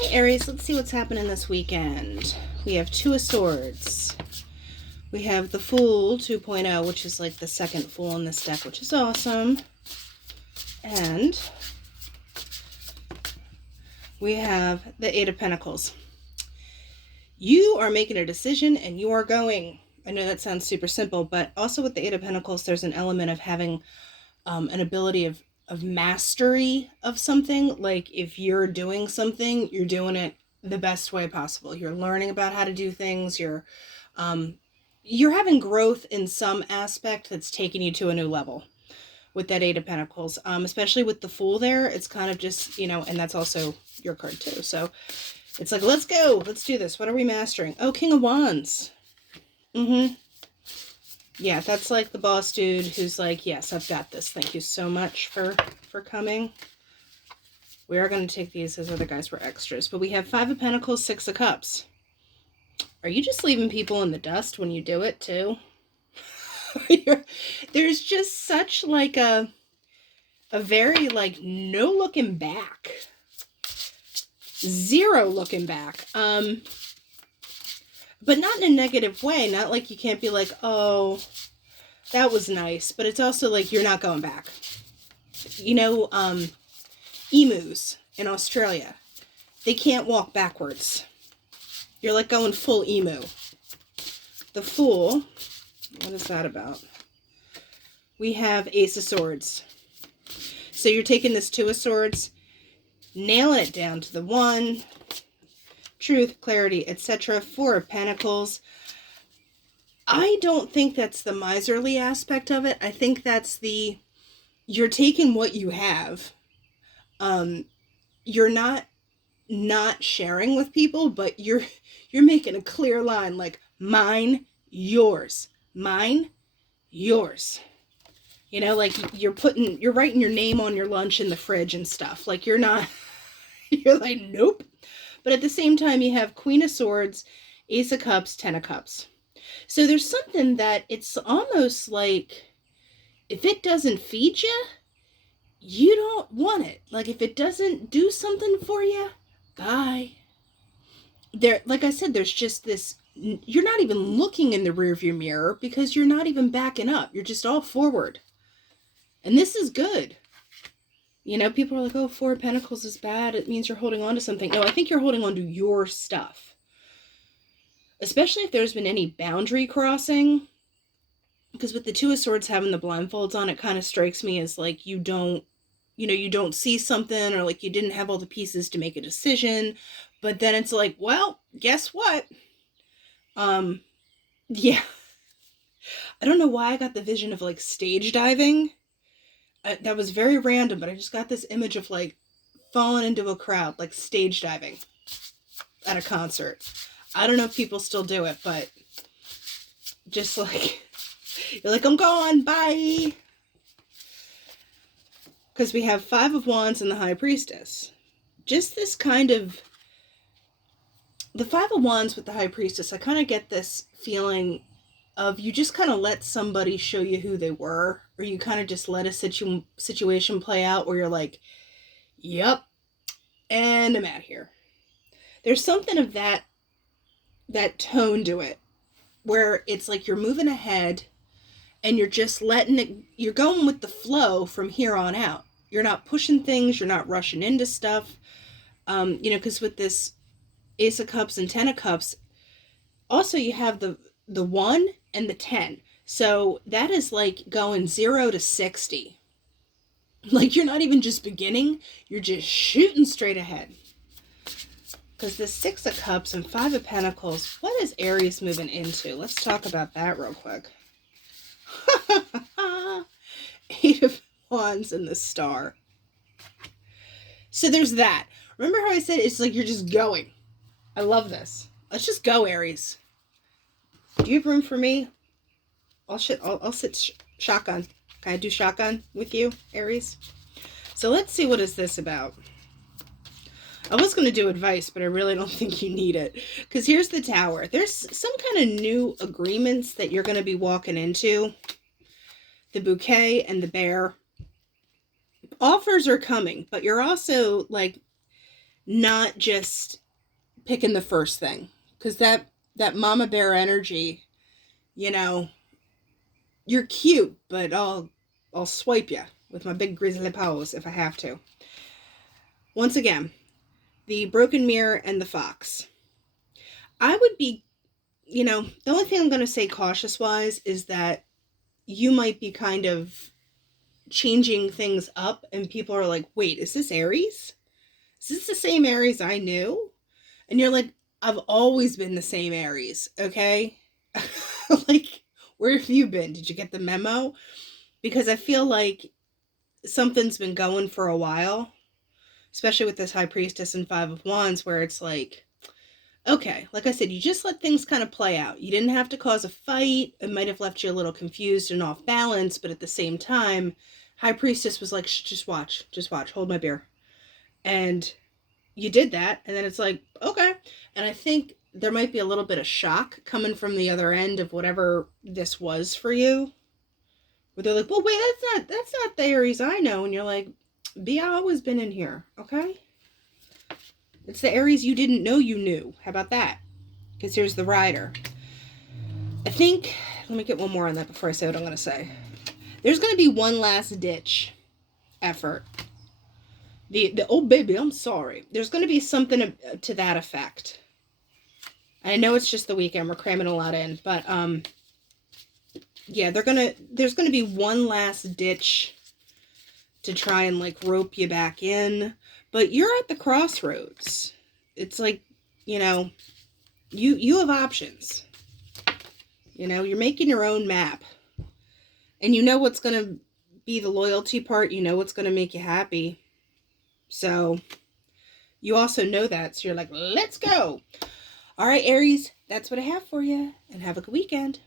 Hey Aries, let's see what's happening this weekend. We have Two of Swords. We have the Fool 2.0, which is like the second Fool in this deck, which is awesome. And we have the Eight of Pentacles. You are making a decision and you are going. I know that sounds super simple, but also with the Eight of Pentacles, there's an element of having an ability of mastery of something. Like if you're doing something, you're doing it the best way possible. You're learning about how to do things. You're having growth in some aspect that's taking you to a new level with that Eight of Pentacles. Especially with the Fool there, it's kind of just, and that's also your card too. So it's like, let's go. Let's do this. What are we mastering? Oh, King of Wands. Yeah, that's like the boss dude who's like, yes, I've got this. Thank you so much for coming. We are going to take these as other guys were extras. But we have Five of Pentacles, Six of Cups. Are you just leaving people in the dust when you do it too? There's just such like a very like no looking back. Zero looking back. But not in a negative way. Not like you can't be like, oh, that was nice. But it's also like you're not going back. Emus in Australia, they can't walk backwards. You're like going full emu. The Fool, what is that about? We have Ace of Swords. So you're taking this Two of Swords, nail it down to the one. Truth, clarity, etc. Four of Pentacles. I don't think that's the miserly aspect of it. I think that's you're taking what you have. You're not sharing with people, but you're making a clear line, like mine, yours, mine, yours. Like you're writing your name on your lunch in the fridge and stuff. Like you're like, nope. But at the same time, you have Queen of Swords, Ace of Cups, Ten of Cups. So there's something that it's almost like if it doesn't feed you, you don't want it. Like if it doesn't do something for you, bye. Like I said, there's just this, you're not even looking in the rearview mirror because you're not even backing up. You're just all forward. And this is good. People are like, oh, Four of Pentacles is bad. It means you're holding on to something. No, I think you're holding on to your stuff. Especially if there's been any boundary crossing. Because with the Two of Swords having the blindfolds on, it kind of strikes me as like you don't see something, or like you didn't have all the pieces to make a decision. But then it's like, well, guess what? Yeah. I don't know why I got the vision of like stage diving. That was very random, but I just got this image of like falling into a crowd, like stage diving at a concert. I don't know if people still do it, but just like, you're like, I'm gone, bye. Because we have Five of Wands and the High Priestess. Just this kind of, the Five of Wands with the High Priestess, I kind of get this feeling of you just kind of let somebody show you who they were, or you kind of just let a situation play out where you're like, yep, and I'm out here. There's something of that tone to it, where it's like you're moving ahead and you're just letting it, you're going with the flow from here on out. You're not pushing things, you're not rushing into stuff. Because with this Ace of Cups and Ten of Cups, also you have the 1 and the 10. So that is like going 0 to 60. Like you're not even just beginning, you're just shooting straight ahead. Because the Six of Cups and Five of Pentacles, what is Aries moving into? Let's talk about that real quick. Eight of Wands and the Star. So there's that. Remember how I said it's like you're just going. I love this. Let's just go, Aries. Do you have room for me? I'll sit shotgun. Can I do shotgun with you, Aries? So let's see, what is this about? I was going to do advice, but I really don't think you need it. Because here's the Tower. There's some kind of new agreements that you're going to be walking into. The Bouquet and the Bear. Offers are coming, but you're also like, not just picking the first thing. Because that mama bear energy, you know, you're cute, but I'll swipe you with my big grizzly paws if I have to. Once again, the broken mirror and the fox. I would be, the only thing I'm going to say cautious wise is that you might be kind of changing things up and people are like, wait, is this Aries? Is this the same Aries I knew? And you're like, I've always been the same Aries, okay? Like, where have you been? Did you get the memo? Because I feel like something's been going for a while, especially with this High Priestess and Five of Wands, where it's like, okay, like I said, you just let things kind of play out. You didn't have to cause a fight. It might have left you a little confused and off balance, but at the same time, High Priestess was like, just watch, hold my beer. And you did that, and then it's like, okay. And I think there might be a little bit of shock coming from the other end of whatever this was for you. Where they're like, well, wait, that's not the Aries I know. And you're like, I've always been in here, okay? It's the Aries you didn't know you knew. How about that? Because here's the rider. I think, let me get one more on that before I say what I'm going to say. There's going to be one last ditch effort. Oh baby, I'm sorry. There's going to be something to that effect. I know it's just the weekend. We're cramming a lot in. But, yeah, there's going to be one last ditch to try and, like, rope you back in. But you're at the crossroads. It's like, you have options. You're making your own map. And you know what's going to be the loyalty part. You know what's going to make you happy. So, you also know that. So, you're like, let's go. All right, Aries, that's what I have for you. And have a good weekend.